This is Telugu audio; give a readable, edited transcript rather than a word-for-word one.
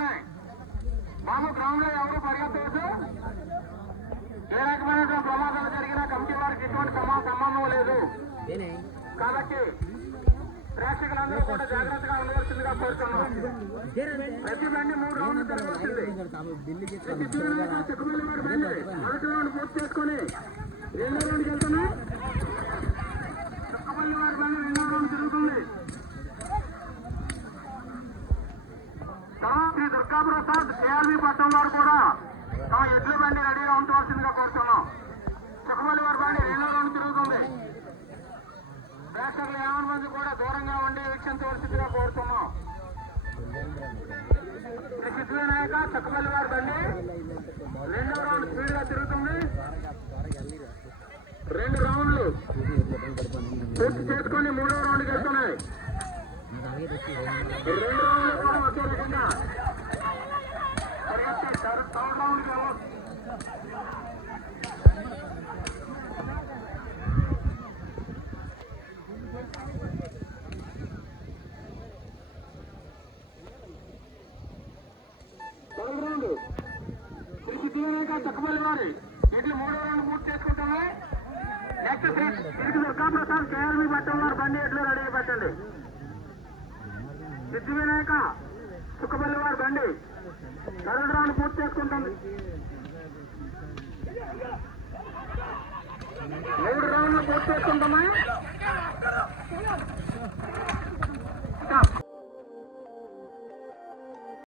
జరుగుతున్నాయి. మాకు గ్రౌండ్ లో ఎవరు పరిగెత్తవచ్చు. ఏ రకమైన ప్రమాదాలు జరిగినా కమిటీ వారికి ఎటువంటి సంబంధం లేదు. కాబట్టి ప్రేక్షకులందరూ కూడా జాగ్రత్తగా ఉండవలసిందిగా కోరుతున్నాం. ప్రతి బండి 3 రౌండ్లు తిరగవలసింది. చెక్కుబల్లి వారి బండి మొదటి రౌండ్ పూర్తి చేసుకుని 2వ రౌండ్కి వెళ్తున్నాయి. చెక్కుబల్లి వారి బండి 2వ రౌండ్ తిరుగుతుంది. శ్రీ దుర్గాప్రసాద్ కేఆర్బీ పట్టణం వారు కూడా తమ ఎడ్ల బండి రెడీగా ఉంచవలసిందిగా కోరుతున్నాం. చెక్కుబల్లి వారి బండి 2వ రౌండ్ తిరుగుతుంది. ప్రేక్షకులు 50 మంది కూడా దూరంగా ఉండి వీక్షించవలసిందిగా కోరుతున్నాం. శ్రీ సిద్ధివినాయక చెక్కుబల్లి వారి బండి 2వ రౌండ్ స్పీడ్ గా తిరుగుతుంది. 2 రౌండ్లు పూర్తి చేసుకొని 3వ రౌండ్కి వెళ్తున్నాయి. 2 రౌండ్లు కూడా ఒకే రకంగా పరిగెత్తి 3rd రౌండ్కి వెళ్ళవచ్చు. శ్రీ సిద్ధివినాయక చెక్కుబల్లి వారి ఇట్లు 3వ రౌండ్ పూర్తి చేసుకుంటున్నాయి. నెక్స్ట్ శ్రీ దుర్గాప్రసాద్ కేఆర్బీ పట్టణం వారి బండి ఎట్లు రెడీ పెట్టండి. సిద్ధివినాయక చెక్కుబల్లి వారి బండి 3rd రౌండ్ పూర్తి చేసుకుంటుంది. 3 రౌండ్లు పూర్తి చేసుకుంటున్నాయి.